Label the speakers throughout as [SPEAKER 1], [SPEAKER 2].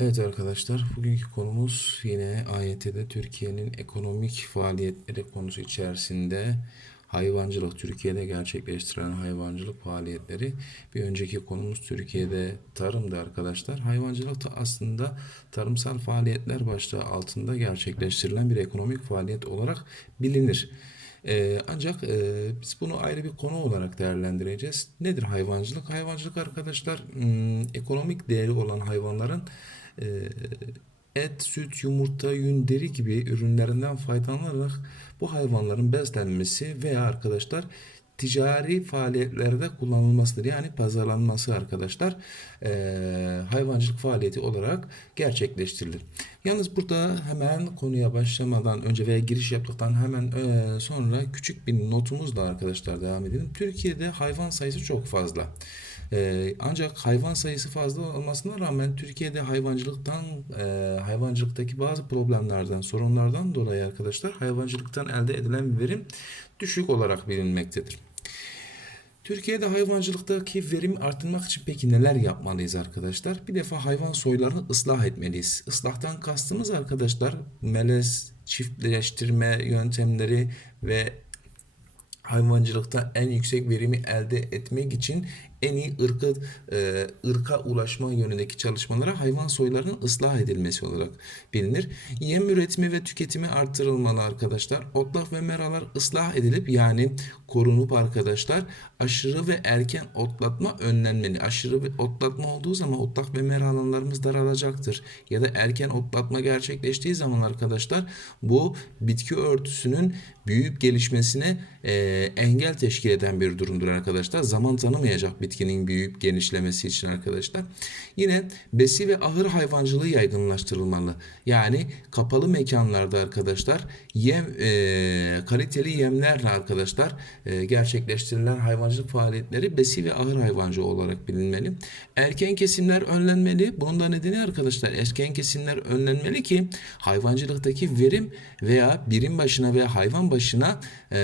[SPEAKER 1] Evet arkadaşlar, bugünkü konumuz yine AYT'de Türkiye'nin ekonomik faaliyetleri konusu içerisinde hayvancılık, Türkiye'de gerçekleştirilen hayvancılık faaliyetleri. Bir önceki konumuz Türkiye'de tarımdı arkadaşlar. Hayvancılık da aslında tarımsal faaliyetler başlığı altında gerçekleştirilen bir ekonomik faaliyet olarak bilinir. Ee, ancak e, biz bunu ayrı bir konu olarak değerlendireceğiz. Nedir hayvancılık? Hayvancılık arkadaşlar hmm, ekonomik değeri olan hayvanların et, süt, yumurta, yün, deri gibi ürünlerinden faydalanarak bu hayvanların beslenmesi veya arkadaşlar ticari faaliyetlerde kullanılmasıdır. Yani pazarlanması arkadaşlar e, hayvancılık faaliyeti olarak gerçekleştirilir. Yalnız burada hemen konuya başlamadan önce veya giriş yaptıktan hemen e, sonra küçük bir notumuzla arkadaşlar devam edelim. Türkiye'de hayvan sayısı çok fazla. Ee, ancak hayvan sayısı fazla olmasına rağmen Türkiye'de hayvancılıktan e, hayvancılıktaki bazı problemlerden, sorunlardan dolayı arkadaşlar hayvancılıktan elde edilen verim düşük olarak bilinmektedir. Türkiye'de hayvancılıktaki verim artırmak için peki neler yapmalıyız arkadaşlar? Bir defa hayvan soylarını ıslah etmeliyiz. Islahtan kastımız arkadaşlar melez, çiftleştirme yöntemleri ve hayvancılıkta en yüksek verimi elde etmek için en iyi ırkı, e, ırka ulaşma yönündeki çalışmalara hayvan soylarının ıslah edilmesi olarak bilinir. Yem üretimi ve tüketimi artırılmalı arkadaşlar. Otlak ve meralar ıslah edilip yani korunup arkadaşlar aşırı ve erken otlatma önlenmeli. Aşırı bir otlatma olduğu zaman otlak ve mera alanlarımız daralacaktır. Ya da erken otlatma gerçekleştiği zaman arkadaşlar bu bitki örtüsünün büyüyüp gelişmesine e, engel teşkil eden bir durumdur arkadaşlar. Zaman tanımayacak bitkinin büyüyüp genişlemesi için arkadaşlar. Yine besi ve ahır hayvancılığı yaygınlaştırılmalı. Yani kapalı mekanlarda arkadaşlar yem e, kaliteli yemlerle arkadaşlar e, gerçekleştirilen hayvancılık faaliyetleri besi ve ahır hayvancılığı olarak bilinmeli. Erken kesimler önlenmeli. Bunun da nedeni arkadaşlar erken kesimler önlenmeli ki hayvancılıktaki verim veya birim başına veya hayvan başına e,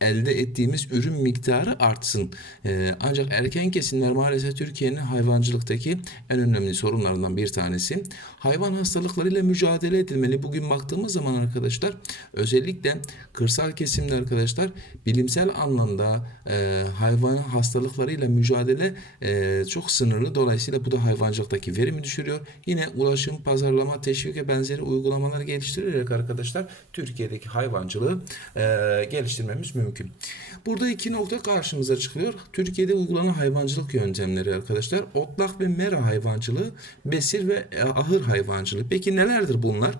[SPEAKER 1] elde ettiğimiz ürün miktarı artsın. Ee, ancak erken kesimler maalesef Türkiye'nin hayvancılıktaki en önemli sorunlarından bir tanesi. Hayvan hastalıklarıyla mücadele edilmeli. Bugün baktığımız zaman arkadaşlar özellikle kırsal kesimde arkadaşlar bilimsel anlamda e, hayvan hastalıklarıyla mücadele e, çok sınırlı. Dolayısıyla bu da hayvancılıktaki verimi düşürüyor. Yine ulaşım, pazarlama, teşvik ve benzeri uygulamalar geliştirerek arkadaşlar Türkiye'deki hayvancılığı e, geliştirmemiz mümkün mümkün. Burada iki nokta karşımıza çıkıyor. Türkiye'de uygulanan hayvancılık yöntemleri arkadaşlar. Otlak ve mera hayvancılığı, besir ve ahır hayvancılığı. Peki nelerdir bunlar?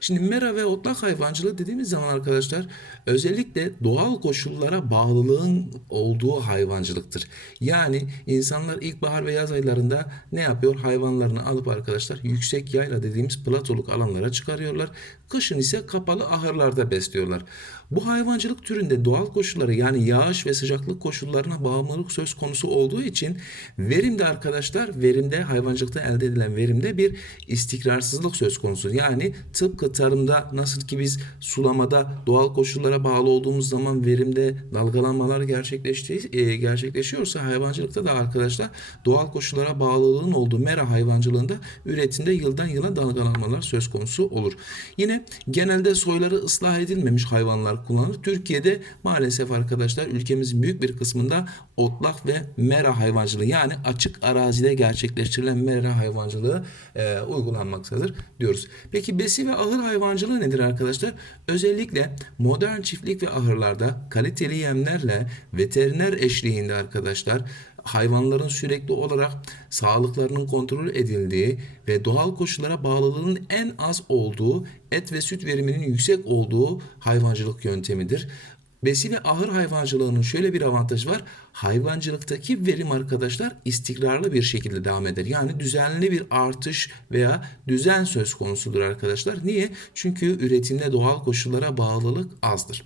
[SPEAKER 1] Şimdi mera ve otlak hayvancılığı dediğimiz zaman arkadaşlar özellikle doğal koşullara bağlılığın olduğu hayvancılıktır. Yani insanlar ilkbahar ve yaz aylarında ne yapıyor? Hayvanlarını alıp arkadaşlar yüksek yayla dediğimiz platoluk alanlara çıkarıyorlar. Kışın ise kapalı ahırlarda besliyorlar. Bu hayvancılık türünde doğal koşulları yani yağış ve sıcaklık koşullarına bağımlılık söz konusu olduğu için verimde arkadaşlar verimde hayvancılıkta elde edilen verimde bir istikrarsızlık söz konusu. Yani tıpkı tarımda nasıl ki biz sulamada doğal koşullara bağlı olduğumuz zaman verimde dalgalanmalar gerçekleştiği, e, gerçekleşiyorsa hayvancılıkta da arkadaşlar doğal koşullara bağlılığın olduğu mera hayvancılığında üretimde yıldan yıla dalgalanmalar söz konusu olur. Yine genelde soyları ıslah edilmemiş hayvanlar kullanılır. Türkiye'de maalesef arkadaşlar ülkemizin büyük bir kısmında otlak ve mera hayvancılığı yani açık arazide gerçekleştirilen mera hayvancılığı e, uygulanmaktadır diyoruz. Peki besi ve ahır hayvancılığı nedir arkadaşlar? Özellikle modern çiftlik ve ahırlarda kaliteli yemlerle veteriner eşliğinde arkadaşlar hayvanların sürekli olarak sağlıklarının kontrol edildiği ve doğal koşullara bağlılığının en az olduğu, et ve süt veriminin yüksek olduğu hayvancılık yöntemidir. Besi ve ahır hayvancılığının şöyle bir avantajı var. Hayvancılıktaki verim arkadaşlar istikrarlı bir şekilde devam eder. Yani düzenli bir artış veya düzen söz konusudur arkadaşlar. Niye? Çünkü üretimde doğal koşullara bağlılık azdır.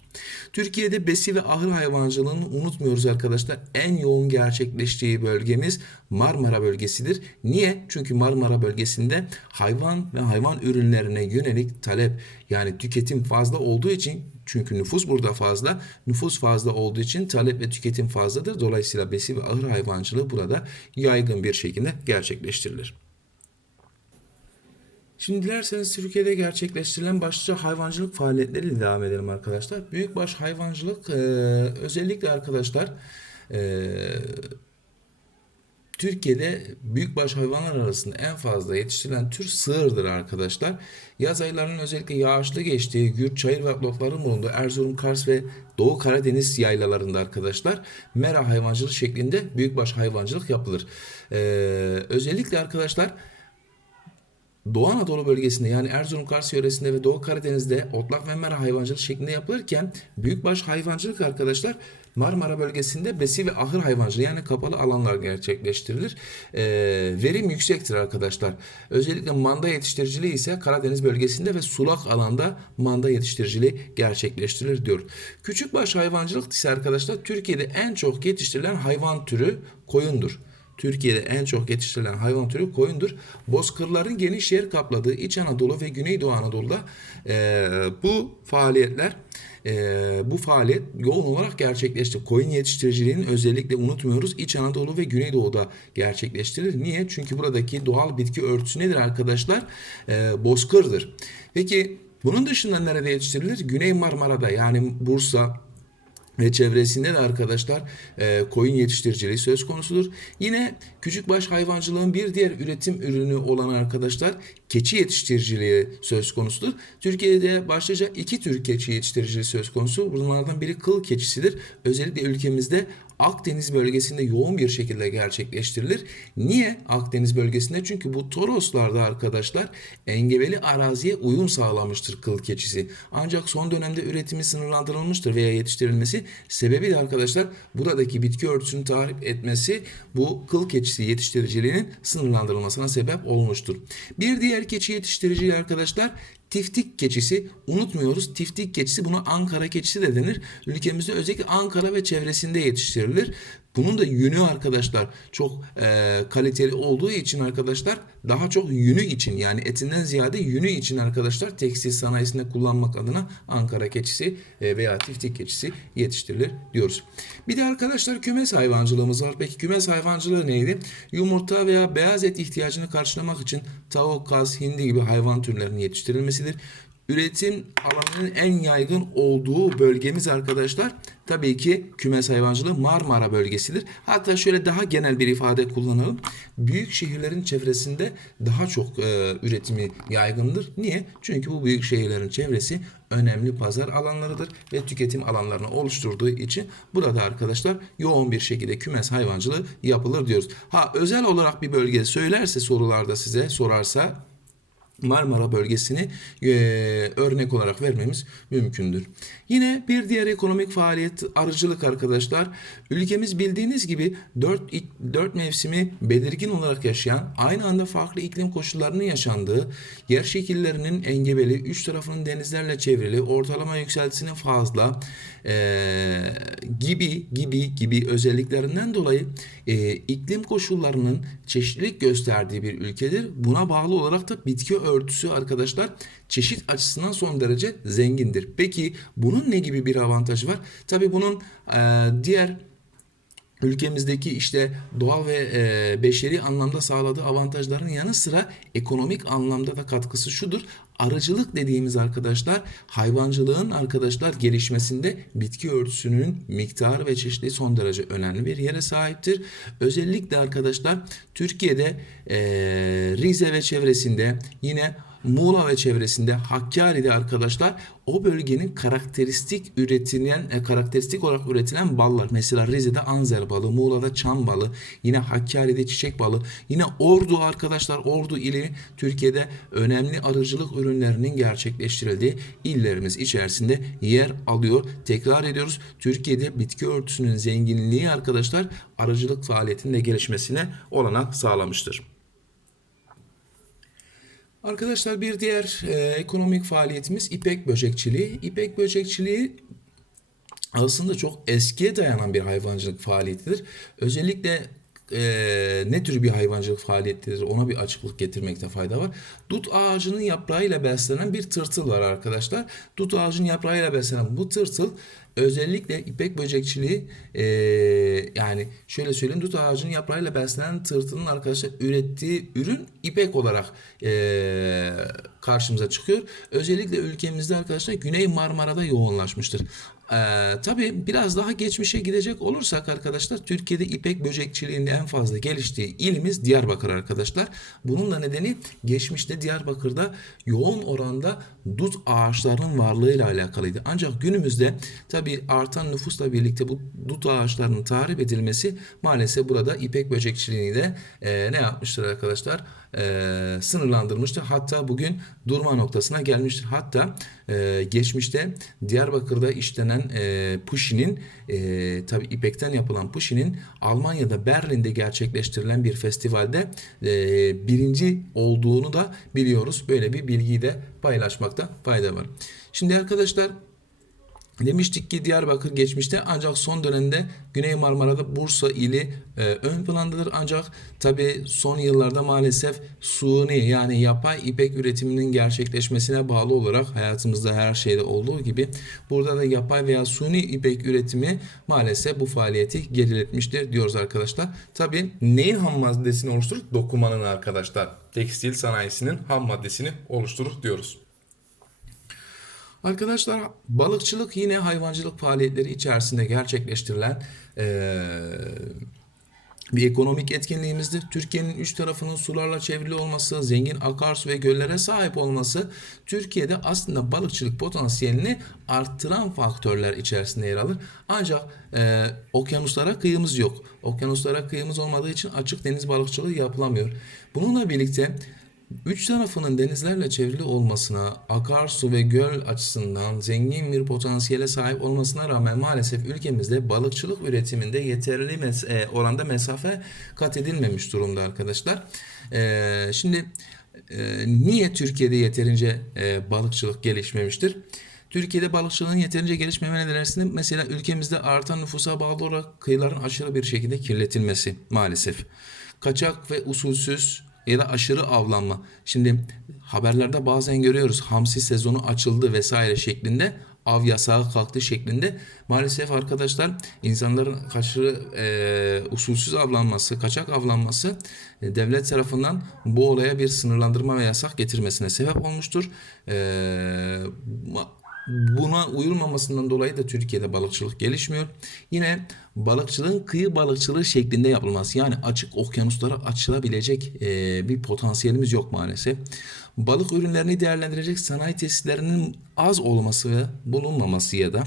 [SPEAKER 1] Türkiye'de besi ve ahır hayvancılığını unutmuyoruz arkadaşlar. En yoğun gerçekleştiği bölgemiz Marmara bölgesidir. Niye? Çünkü Marmara bölgesinde hayvan ve hayvan ürünlerine yönelik talep yani tüketim fazla olduğu için çünkü nüfus burada fazla. Nüfus fazla olduğu için talep ve tüketim fazladır. Dolayısıyla besi ve ahır hayvancılığı burada yaygın bir şekilde gerçekleştirilir. Şimdi dilerseniz Türkiye'de gerçekleştirilen başlıca hayvancılık faaliyetleriyle devam edelim arkadaşlar. Büyükbaş hayvancılık e, özellikle arkadaşlar e, Türkiye'de büyükbaş hayvanlar arasında en fazla yetiştirilen tür sığırdır arkadaşlar. Yaz aylarının özellikle yağışlı geçtiği gürt, çayır ve otlakların bulunduğu Erzurum, Kars ve Doğu Karadeniz yaylalarında arkadaşlar mera hayvancılık şeklinde büyükbaş hayvancılık yapılır. Ee, özellikle arkadaşlar Doğu Anadolu bölgesinde yani Erzurum Kars yöresinde ve Doğu Karadeniz'de otlak ve mera hayvancılık şeklinde yapılırken büyükbaş hayvancılık arkadaşlar Marmara bölgesinde besi ve ahır hayvancılığı yani kapalı alanlar gerçekleştirilir. Ee, verim yüksektir arkadaşlar. Özellikle manda yetiştiriciliği ise Karadeniz bölgesinde ve sulak alanda manda yetiştiriciliği gerçekleştirilir diyor. Küçükbaş hayvancılık ise arkadaşlar Türkiye'de en çok yetiştirilen hayvan türü koyundur. Türkiye'de en çok yetiştirilen hayvan türü koyundur. Bozkırların geniş yer kapladığı İç Anadolu ve Güneydoğu Anadolu'da e, bu faaliyetler e, bu faaliyet yoğun olarak gerçekleşti. Koyun yetiştiriciliğinin özellikle unutmuyoruz İç Anadolu ve Güneydoğu'da gerçekleştirilir. Niye? Çünkü buradaki doğal bitki örtüsü nedir arkadaşlar? E, bozkırdır. Peki bunun dışında nerede yetiştirilir? Güney Marmara'da yani Bursa, ve çevresinde de arkadaşlar e, koyun yetiştiriciliği söz konusudur. Yine küçükbaş hayvancılığın bir diğer üretim ürünü olan arkadaşlar keçi yetiştiriciliği söz konusudur. Türkiye'de başlıca iki tür keçi yetiştiriciliği söz konusu. Bunlardan biri kıl keçisidir. Özellikle ülkemizde Akdeniz bölgesinde yoğun bir şekilde gerçekleştirilir. Niye Akdeniz bölgesinde? Çünkü bu Toroslarda arkadaşlar engebeli araziye uyum sağlamıştır kıl keçisi. Ancak son dönemde üretimi sınırlandırılmıştır veya yetiştirilmesi. Sebebi de arkadaşlar buradaki bitki örtüsünü tahrip etmesi bu kıl keçisi yetiştiriciliğinin sınırlandırılmasına sebep olmuştur. Bir diğer keçi yetiştiriciliği arkadaşlar Tiftik keçisi unutmuyoruz. Tiftik keçisi buna Ankara keçisi de denir. Ülkemizde özellikle Ankara ve çevresinde yetiştirilir. Bunun da yünü arkadaşlar çok e, kaliteli olduğu için arkadaşlar daha çok yünü için yani etinden ziyade yünü için arkadaşlar tekstil sanayisinde kullanmak adına Ankara keçisi e, veya tiftik keçisi yetiştirilir diyoruz. Bir de arkadaşlar kümes hayvancılığımız var. Peki kümes hayvancılığı neydi? Yumurta veya beyaz et ihtiyacını karşılamak için tavuk, kaz, hindi gibi hayvan türlerinin yetiştirilmesidir üretim alanının en yaygın olduğu bölgemiz arkadaşlar tabii ki kümes hayvancılığı Marmara bölgesidir. Hatta şöyle daha genel bir ifade kullanalım. Büyük şehirlerin çevresinde daha çok e, üretimi yaygındır. Niye? Çünkü bu büyük şehirlerin çevresi önemli pazar alanlarıdır ve tüketim alanlarını oluşturduğu için burada arkadaşlar yoğun bir şekilde kümes hayvancılığı yapılır diyoruz. Ha özel olarak bir bölge söylerse sorularda size sorarsa Marmara bölgesini e, örnek olarak vermemiz mümkündür. Yine bir diğer ekonomik faaliyet arıcılık arkadaşlar. Ülkemiz bildiğiniz gibi 4, 4 mevsimi belirgin olarak yaşayan, aynı anda farklı iklim koşullarının yaşandığı, yer şekillerinin engebeli, üç tarafının denizlerle çevrili, ortalama yükseltisinin fazla e, gibi gibi gibi özelliklerinden dolayı e, iklim koşullarının çeşitlilik gösterdiği bir ülkedir. Buna bağlı olarak da bitki örtüsü arkadaşlar çeşit açısından son derece zengindir. Peki bunun ne gibi bir avantajı var? Tabii bunun e, diğer ülkemizdeki işte doğal ve e, beşeri anlamda sağladığı avantajların yanı sıra ekonomik anlamda da katkısı şudur. Arıcılık dediğimiz arkadaşlar hayvancılığın arkadaşlar gelişmesinde bitki örtüsünün miktarı ve çeşitliği son derece önemli bir yere sahiptir. Özellikle arkadaşlar Türkiye'de e, Rize ve çevresinde yine Muğla ve çevresinde Hakkari'de arkadaşlar o bölgenin karakteristik üretilen e, karakteristik olarak üretilen ballar. Mesela Rize'de anzer balı, Muğla'da çam balı, yine Hakkari'de çiçek balı, yine Ordu arkadaşlar Ordu ili Türkiye'de önemli arıcılık ürünlerinin gerçekleştirildiği illerimiz içerisinde yer alıyor. Tekrar ediyoruz. Türkiye'de bitki örtüsünün zenginliği arkadaşlar arıcılık faaliyetinin de gelişmesine olanak sağlamıştır. Arkadaşlar bir diğer e, ekonomik faaliyetimiz ipek böcekçiliği. İpek böcekçiliği aslında çok eskiye dayanan bir hayvancılık faaliyetidir. Özellikle e, ne tür bir hayvancılık faaliyetidir ona bir açıklık getirmekte fayda var. Dut ağacının yaprağıyla beslenen bir tırtıl var arkadaşlar. Dut ağacının yaprağıyla beslenen bu tırtıl özellikle ipek böcekçiliği e, yani şöyle söyleyeyim dut ağacının yaprağıyla beslenen tırtılın arkadaşlar ürettiği ürün ipek olarak e, karşımıza çıkıyor. Özellikle ülkemizde arkadaşlar Güney Marmara'da yoğunlaşmıştır. Ee, tabii biraz daha geçmişe gidecek olursak arkadaşlar Türkiye'de ipek böcekçiliğinin en fazla geliştiği ilimiz Diyarbakır arkadaşlar. Bunun da nedeni geçmişte Diyarbakır'da yoğun oranda dut ağaçlarının varlığıyla alakalıydı. Ancak günümüzde tabii artan nüfusla birlikte bu dut ağaçlarının tahrip edilmesi maalesef burada ipek böcekçiliğini de e, ne yapmıştır arkadaşlar? E, sınırlandırmıştır. Hatta bugün durma noktasına gelmiştir. Hatta e, geçmişte Diyarbakır'da işlenen e, Pushi'nin e, tabi ipekten yapılan Pushi'nin Almanya'da Berlin'de gerçekleştirilen bir festivalde e, birinci olduğunu da biliyoruz. Böyle bir bilgiyi de paylaşmakta fayda var. Şimdi arkadaşlar Demiştik ki Diyarbakır geçmişte ancak son dönemde Güney Marmara'da Bursa ili e, ön plandadır. Ancak tabi son yıllarda maalesef suni yani yapay ipek üretiminin gerçekleşmesine bağlı olarak hayatımızda her şeyde olduğu gibi burada da yapay veya suni ipek üretimi maalesef bu faaliyeti geriletmiştir diyoruz arkadaşlar. Tabi neyin ham maddesini oluşturur? Dokumanın arkadaşlar. Tekstil sanayisinin ham maddesini oluşturur diyoruz. Arkadaşlar balıkçılık yine hayvancılık faaliyetleri içerisinde gerçekleştirilen eee, bir ekonomik etkinliğimizdir. Türkiye'nin üç tarafının sularla çevrili olması, zengin akarsu ve göllere sahip olması Türkiye'de aslında balıkçılık potansiyelini arttıran faktörler içerisinde yer alır. Ancak eee, okyanuslara kıyımız yok. Okyanuslara kıyımız olmadığı için açık deniz balıkçılığı yapılamıyor. Bununla birlikte Üç tarafının denizlerle çevrili olmasına, akarsu ve göl açısından zengin bir potansiyele sahip olmasına rağmen maalesef ülkemizde balıkçılık üretiminde yeterli mes- e, oranda mesafe kat edilmemiş durumda arkadaşlar. E, şimdi e, niye Türkiye'de yeterince e, balıkçılık gelişmemiştir? Türkiye'de balıkçılığın yeterince gelişmeme nedenlerinde mesela ülkemizde artan nüfusa bağlı olarak kıyıların aşırı bir şekilde kirletilmesi maalesef. Kaçak ve usulsüz ya da aşırı avlanma. Şimdi haberlerde bazen görüyoruz hamsi sezonu açıldı vesaire şeklinde av yasağı kalktı şeklinde. Maalesef arkadaşlar insanların aşırı e, usulsüz avlanması, kaçak avlanması e, devlet tarafından bu olaya bir sınırlandırma ve yasak getirmesine sebep olmuştur. E, Buna uyulmamasından dolayı da Türkiye'de balıkçılık gelişmiyor. Yine balıkçılığın kıyı balıkçılığı şeklinde yapılması yani açık okyanuslara açılabilecek e, bir potansiyelimiz yok maalesef. Balık ürünlerini değerlendirecek sanayi tesislerinin az olması ve bulunmaması ya da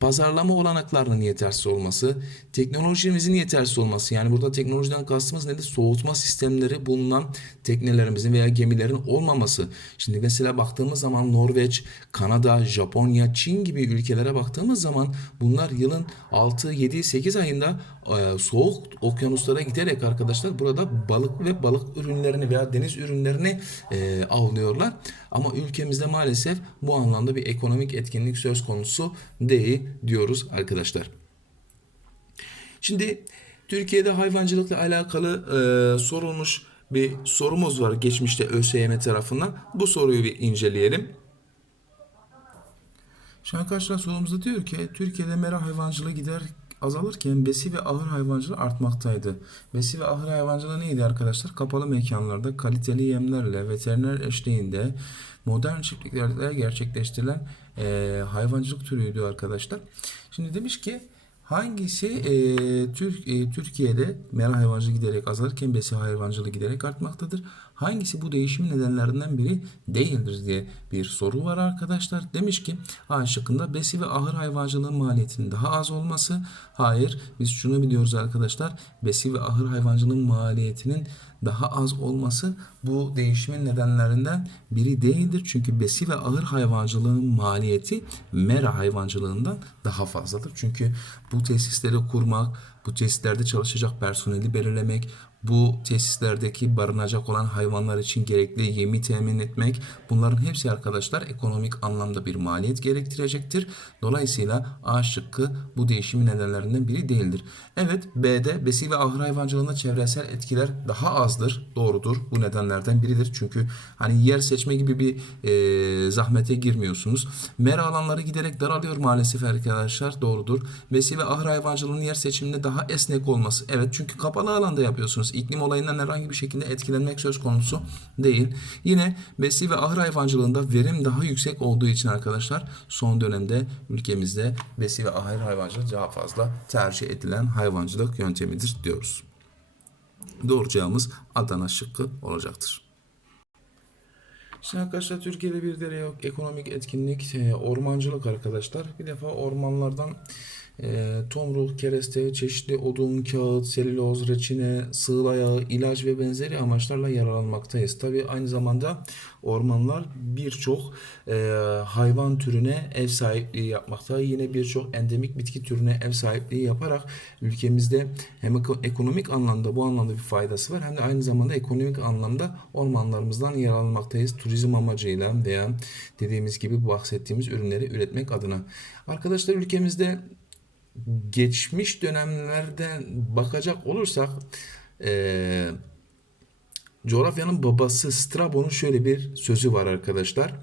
[SPEAKER 1] pazarlama olanaklarının yetersiz olması, teknolojimizin yetersiz olması yani burada teknolojiden kastımız nedir? Soğutma sistemleri bulunan teknelerimizin veya gemilerin olmaması. Şimdi mesela baktığımız zaman Norveç, Kanada, Japonya, Çin gibi ülkelere baktığımız zaman bunlar yılın 6, 7, 8 ayında e, soğuk okyanuslara giderek arkadaşlar burada balık ve balık ürünlerini veya deniz ürünlerini e, avlıyorlar. Ama ülkemizde maalesef bu anlamda bir ekonomik etkinlik söz konusu değil diyoruz arkadaşlar. Şimdi Türkiye'de hayvancılıkla alakalı e, sorulmuş bir sorumuz var geçmişte ÖSYM tarafından. Bu soruyu bir inceleyelim. Şimdi arkadaşlar sorumuzda diyor ki Türkiye'de mera hayvancılığı gider azalırken besi ve ahır hayvancılığı artmaktaydı. Besi ve ahır hayvancılığı neydi arkadaşlar? Kapalı mekanlarda kaliteli yemlerle veteriner eşliğinde modern çiftliklerde gerçekleştirilen e, hayvancılık türüydü arkadaşlar. Şimdi demiş ki hangisi e, Türk e, Türkiye'de mera hayvancılığı giderek azalırken besi hayvancılığı giderek artmaktadır? Hangisi bu değişimin nedenlerinden biri değildir diye bir soru var arkadaşlar. Demiş ki A şıkkında besi ve ahır hayvancılığın maliyetinin daha az olması. Hayır biz şunu biliyoruz arkadaşlar. Besi ve ahır hayvancılığın maliyetinin daha az olması bu değişimin nedenlerinden biri değildir. Çünkü besi ve ahır hayvancılığının maliyeti mera hayvancılığından daha fazladır. Çünkü bu tesisleri kurmak, bu tesislerde çalışacak personeli belirlemek, bu tesislerdeki barınacak olan hayvanlar için gerekli yemi temin etmek bunların hepsi arkadaşlar ekonomik anlamda bir maliyet gerektirecektir. Dolayısıyla A şıkkı bu değişimin nedenlerinden biri değildir. Evet B'de besi ve ahır hayvancılığında çevresel etkiler daha azdır. Doğrudur. Bu nedenlerden biridir. Çünkü hani yer seçme gibi bir e, zahmete girmiyorsunuz. Mera alanları giderek daralıyor maalesef arkadaşlar. Doğrudur. Besi ve ahır hayvancılığının yer seçiminde daha esnek olması. Evet çünkü kapalı alanda yapıyorsunuz. İklim olayından herhangi bir şekilde etkilenmek söz konusu değil. Yine besi ve ahır hayvancılığında verim daha yüksek olduğu için arkadaşlar son dönemde ülkemizde besi ve ahır hayvancılığı daha fazla tercih edilen hayvancılık yöntemidir diyoruz. Doğru cevabımız Adana şıkkı olacaktır. Şimdi arkadaşlar Türkiye'de bir de yok ekonomik etkinlik e, ormancılık arkadaşlar. Bir defa ormanlardan e, tomruk, kereste, çeşitli odun, kağıt, selüloz, reçine, sığla yağı, ilaç ve benzeri amaçlarla yararlanmaktayız. Tabi aynı zamanda ormanlar birçok e, hayvan türüne ev sahipliği yapmakta. Yine birçok endemik bitki türüne ev sahipliği yaparak ülkemizde hem eko- ekonomik anlamda bu anlamda bir faydası var hem de aynı zamanda ekonomik anlamda ormanlarımızdan yararlanmaktayız. Turizm amacıyla veya dediğimiz gibi bahsettiğimiz ürünleri üretmek adına. Arkadaşlar ülkemizde geçmiş dönemlerden bakacak olursak eee, coğrafyanın babası Strabo'nun şöyle bir sözü var arkadaşlar.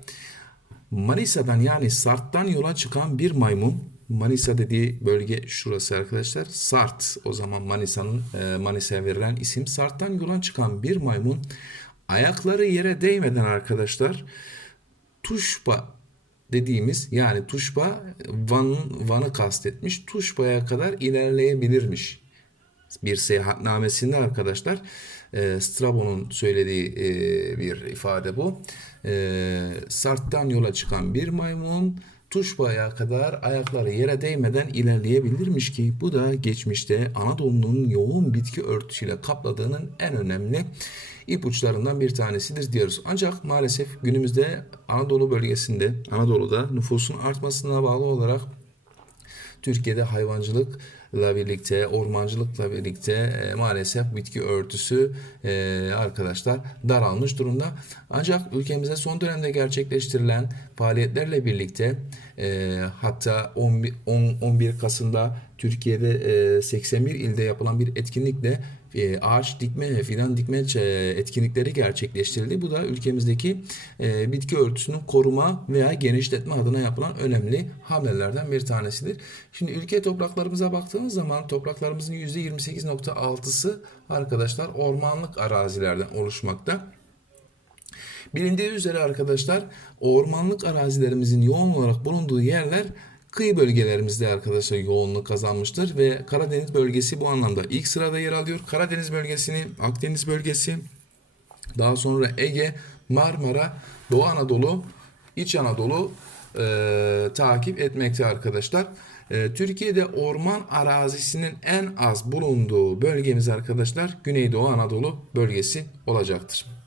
[SPEAKER 1] Manisa'dan yani Sart'tan yola çıkan bir maymun Manisa dediği bölge şurası arkadaşlar. Sart o zaman Manisa'nın e, Manisa'ya verilen isim. Sart'tan yola çıkan bir maymun ayakları yere değmeden arkadaşlar Tuşba dediğimiz yani Tuşba Van, Van'ı kastetmiş. Tuşba'ya kadar ilerleyebilirmiş. Bir seyahatnamesinde arkadaşlar e, Strabo'nun söylediği e, bir ifade bu. E, Sart'tan yola çıkan bir maymun Tuşba'ya kadar ayakları yere değmeden ilerleyebilirmiş ki bu da geçmişte Anadolu'nun yoğun bitki örtüsüyle kapladığının en önemli ipuçlarından bir tanesidir diyoruz. Ancak maalesef günümüzde Anadolu bölgesinde Anadolu'da nüfusun artmasına bağlı olarak Türkiye'de hayvancılıkla birlikte, ormancılıkla birlikte e, maalesef bitki örtüsü e, arkadaşlar daralmış durumda. Ancak ülkemizde son dönemde gerçekleştirilen faaliyetlerle birlikte e, hatta 11, 10 11 Kasım'da Türkiye'de e, 81 ilde yapılan bir etkinlikle e, ağaç dikme, fidan dikme e, etkinlikleri gerçekleştirildi. Bu da ülkemizdeki e, bitki örtüsünün koruma veya genişletme adına yapılan önemli hamlelerden bir tanesidir. Şimdi ülke topraklarımıza baktığımız zaman topraklarımızın %28.6'sı arkadaşlar ormanlık arazilerden oluşmakta. Bilindiği üzere arkadaşlar ormanlık arazilerimizin yoğun olarak bulunduğu yerler kıyı bölgelerimizde arkadaşlar yoğunluk kazanmıştır ve Karadeniz bölgesi bu anlamda ilk sırada yer alıyor. Karadeniz bölgesini, Akdeniz bölgesi, daha sonra Ege, Marmara, Doğu Anadolu, İç Anadolu e, takip etmekte arkadaşlar. E, Türkiye'de orman arazisinin en az bulunduğu bölgemiz arkadaşlar Güneydoğu Anadolu bölgesi olacaktır.